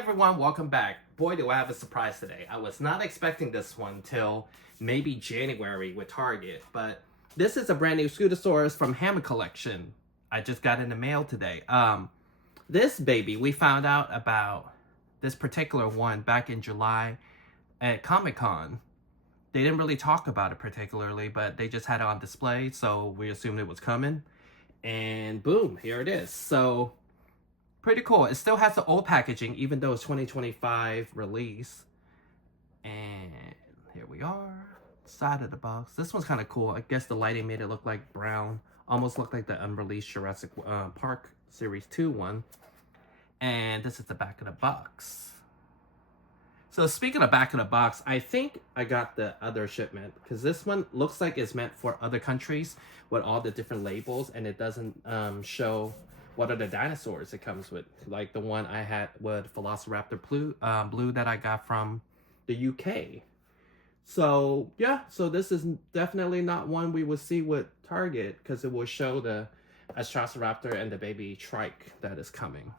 everyone, welcome back. Boy, do I have a surprise today. I was not expecting this one till maybe January with Target, but this is a brand new Scutosaurus from Hammond Collection. I just got in the mail today. This baby, we found out about this particular one back in July at Comic-Con. They didn't really talk about it particularly, but they just had it on display, so we assumed it was coming. And boom, here it is. So pretty cool. It still has the old packaging, even though it's 2025 release. And here we are, side of the box. This one's kind of cool. I guess the lighting made it look like brown. Almost looked like the unreleased Jurassic Park Series 2 one. And this is the back of the box. So speaking of back of the box, I think I got the other shipment because this one looks like it's meant for other countries with all the different labels, and it doesn't show what are the dinosaurs it comes with. Like the one I had with Velociraptor blue that I got from the UK. So yeah, so this is definitely not one we would see with Target because it will show the Velociraptor and the baby trike that is coming.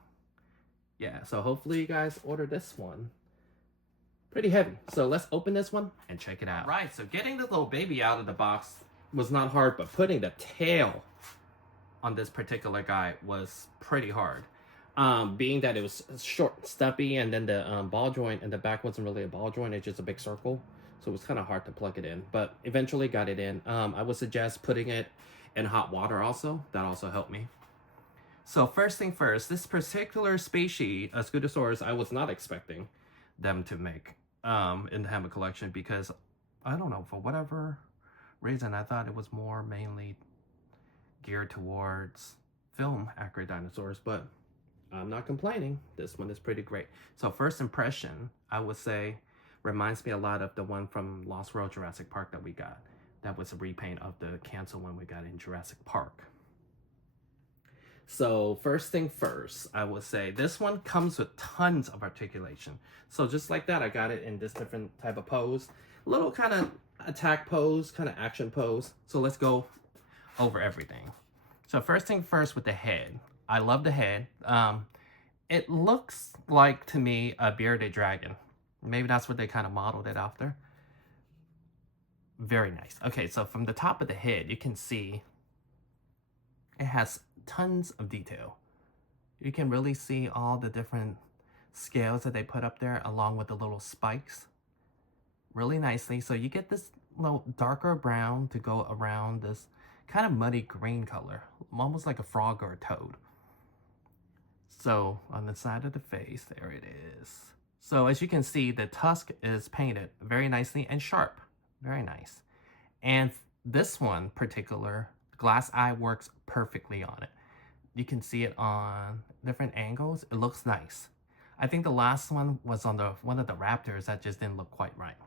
Yeah, so hopefully you guys order this one. Pretty heavy. So let's open this one and check it out. Right, so getting the little baby out of the box was not hard, but putting the tail on this particular guy was pretty hard. Being that it was short, stumpy, and then the ball joint in the back wasn't really a ball joint, it's just a big circle. So it was kind of hard to plug it in, but eventually got it in. I would suggest putting it in hot water also. That also helped me. So first thing first, this particular species, Scutosaurus, I was not expecting them to make in the Hammond Collection because, I don't know, for whatever reason, I thought it was more mainly geared towards film accurate dinosaurs, but I'm not complaining. This one is pretty great. So first impression, I would say, reminds me a lot of the one from Lost World Jurassic Park that we got. That was a repaint of the canceled one we got in Jurassic Park. So first thing first, I would say this one comes with tons of articulation. So just like that, I got it in this different type of pose. A little kind of attack pose, kind of action pose. So let's go over everything. So first thing first with the head. I love the head. It looks like, to me, a bearded dragon. Maybe that's what they kind of modeled it after. Very nice. Okay, so from the top of the head, you can see it has tons of detail. You can really see all the different scales that they put up there along with the little spikes really nicely. So you get this little darker brown to go around this kind of muddy green color, almost like a frog or a toad. So on the side of the face, there it is. So as you can see, the tusk is painted very nicely and sharp. Very nice. And this one particular glass eye works perfectly on it. You can see it on different angles. It looks nice. I think the last one was on one of the raptors that just didn't look quite right.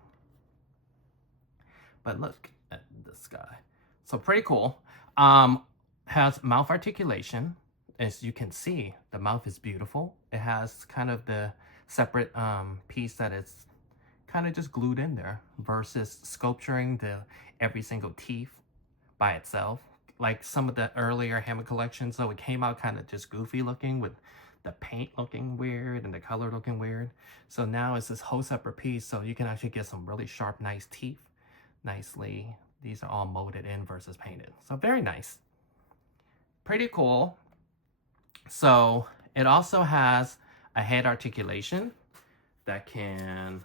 But look at this guy. So pretty cool. Has mouth articulation. As you can see, the mouth is beautiful. It has kind of the separate piece that is kind of just glued in there versus sculpturing every single teeth by itself. Like some of the earlier Hammond collections, so it came out kind of just goofy looking with the paint looking weird and the color looking weird. So now it's this whole separate piece, so you can actually get some really sharp, nice teeth. Nicely, these are all molded in versus painted. So very nice. Pretty cool. So it also has a head articulation that can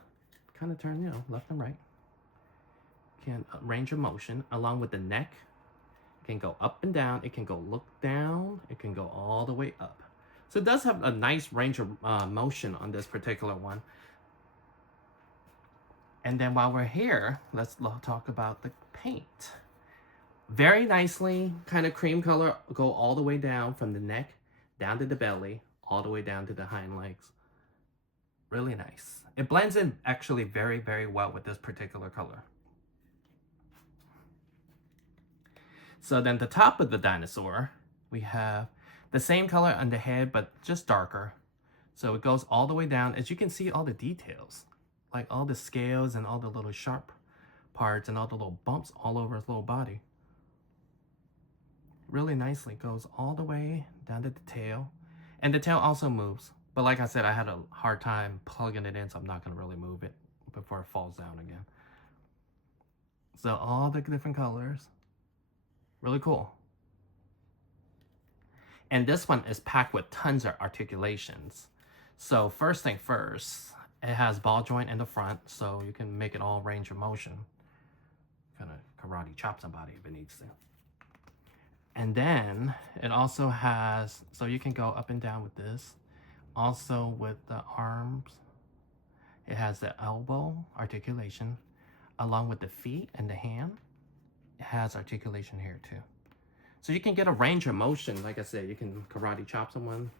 kind of turn, left and right. Can range of motion along with the neck. Can go up and down, it can go look down, it can go all the way up. So it does have a nice range of motion on this particular one. And then while we're here, let's talk about the paint. Very nicely, kind of cream color, go all the way down from the neck, down to the belly, all the way down to the hind legs. Really nice. It blends in actually very, very well with this particular color. So then the top of the dinosaur, we have the same color on the head, but just darker. So it goes all the way down. As you can see, all the details, like all the scales and all the little sharp parts and all the little bumps all over his little body. Really nicely goes all the way down to the tail. And the tail also moves, But like I said, I had a hard time plugging it in, so I'm not going to really move it before it falls down again. So all the different colors. Really cool. And this one is packed with tons of articulations. So first thing first, it has ball joint in the front, so you can make it all range of motion. Kind of karate chop somebody if it needs to. And then it also has, so you can go up and down with this. Also with the arms, it has the elbow articulation, along with the feet and the hand. It has articulation here too. So you can get a range of motion. Like I said, you can karate chop someone,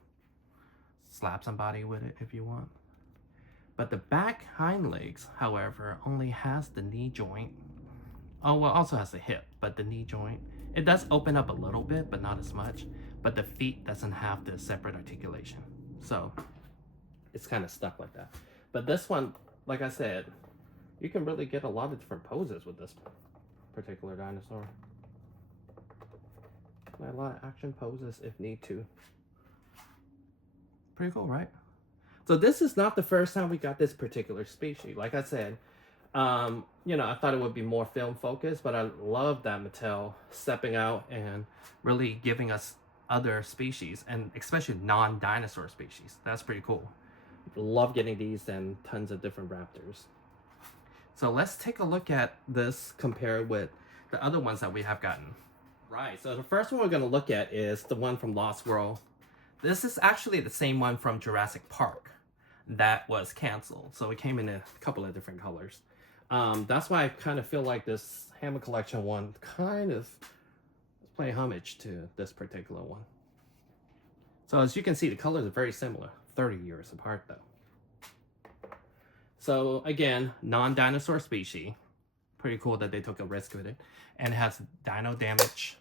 slap somebody with it if you want. But the back hind legs, however, only has the knee joint. Oh, well, also has the hip, but the knee joint. It does open up a little bit, but not as much. But the feet doesn't have the separate articulation. So it's kind of stuck like that. But this one, like I said, you can really get a lot of different poses with this particular dinosaur. A lot of action poses if need to. Pretty cool, right? So this is not the first time we got this particular species. Like I said, you know, I thought it would be more film focused, but I love that Mattel stepping out and really giving us other species, and especially non-dinosaur species. That's pretty cool. Love getting these and tons of different raptors. So let's take a look at this compared with the other ones that we have gotten. Right, so the first one we're going to look at is the one from Lost World. This is actually the same one from Jurassic Park that was canceled. So it came in a couple of different colors. That's why I kind of feel like this Hammond Collection one kind of is playing homage to this particular one. So as you can see, the colors are very similar. 30 years apart though. So again, non-dinosaur species. Pretty cool that they took a risk with it. And it has dino damage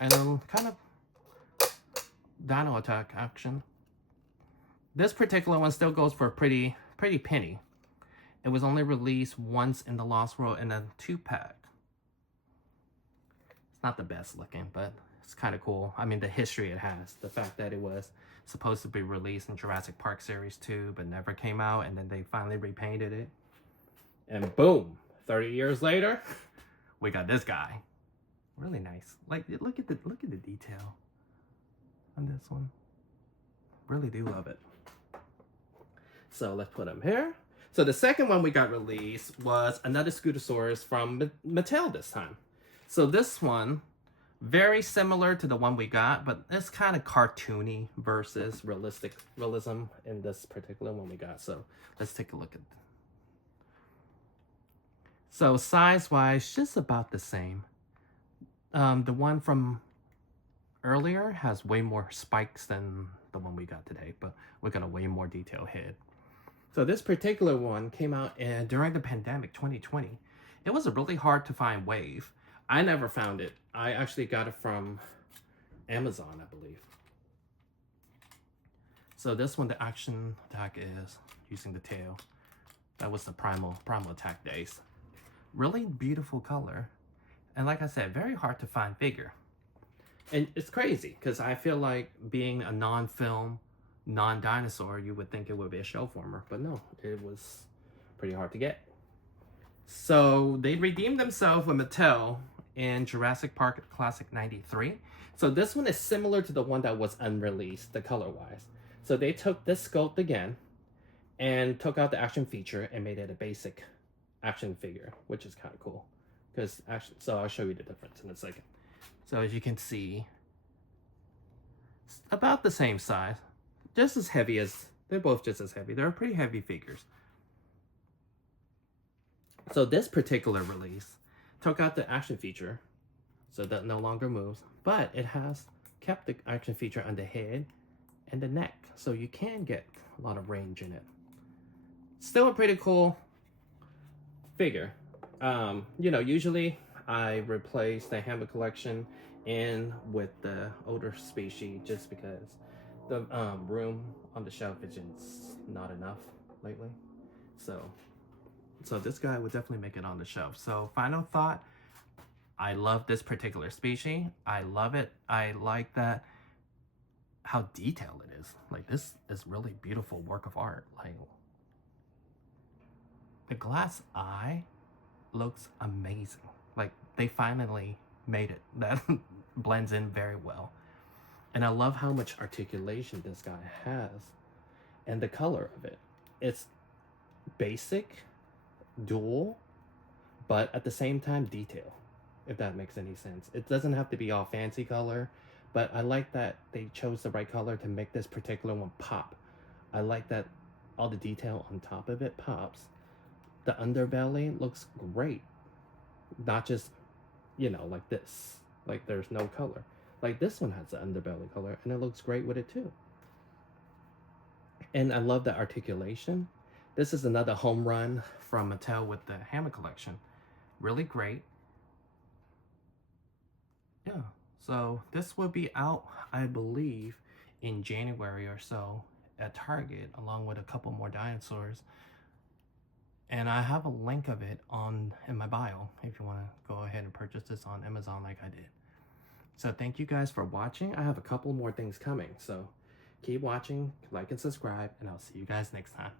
and kind of dino attack action. This particular one still goes for a pretty penny. It was only released once in the Lost World in a 2-pack. It's not the best looking, but it's kind of cool. I mean, the history it has. The fact that it was supposed to be released in Jurassic Park Series 2, but never came out, and then they finally repainted it. And boom, 30 years later, we got this guy. Really nice. Like, look at the detail on this one. Really do love it. So let's put him here. So the second one we got released was another Scutosaurus from Mattel this time. So this one, very similar to the one we got, but it's kind of cartoony versus realism in this particular one we got. So let's take a look at it. So size-wise, just about the same. The one from earlier has way more spikes than the one we got today, but we got a way more detailed head. So this particular one came out during the pandemic 2020. It was a really hard to find wave. I never found it. I actually got it from Amazon, I believe. So this one, the action attack is using the tail. That was the primal attack days. Really beautiful color. And like I said, very hard to find figure. And it's crazy because I feel like being a non-film, non-dinosaur, you would think it would be a shell former, but no, it was pretty hard to get. So they redeemed themselves with Mattel in Jurassic Park Classic 93. So this one is similar to the one that was unreleased, the color-wise. So they took this sculpt again and took out the action feature and made it a basic action figure, which is kind of cool. Because actually, so I'll show you the difference in a second. So as you can see, it's about the same size. Just as heavy as, they're both just as heavy. They're pretty heavy figures. So this particular release took out the action feature, so that no longer moves, but it has kept the action feature on the head and the neck, so you can get a lot of range in it. Still a pretty cool figure. You know, usually I replace the Hammond Collection in with the older species just because the room on the shelf is just not enough lately. So this guy would definitely make it on the shelf. So final thought, I love this particular species. I love it. I like that how detailed it is. Like, this is really beautiful work of art. Like, the glass eye looks amazing. Like, they finally made it. That blends in very well. And I love how much articulation this guy has and the color of it. It's basic, dual, but at the same time detail, if that makes any sense. It doesn't have to be all fancy color, but I like that they chose the right color to make this particular one pop. I like that all the detail on top of it pops. The underbelly looks great. Not just, you know, like this. Like, there's no color. Like, this one has the underbelly color, and it looks great with it too. And I love the articulation. This is another home run from Mattel with the Hammond Collection. Really great. Yeah, so this will be out, I believe, in January or so at Target, along with a couple more dinosaurs. And I have a link of it in my bio if you want to go ahead and purchase this on Amazon like I did. So thank you guys for watching. I have a couple more things coming, so keep watching, like and subscribe, and I'll see you guys next time.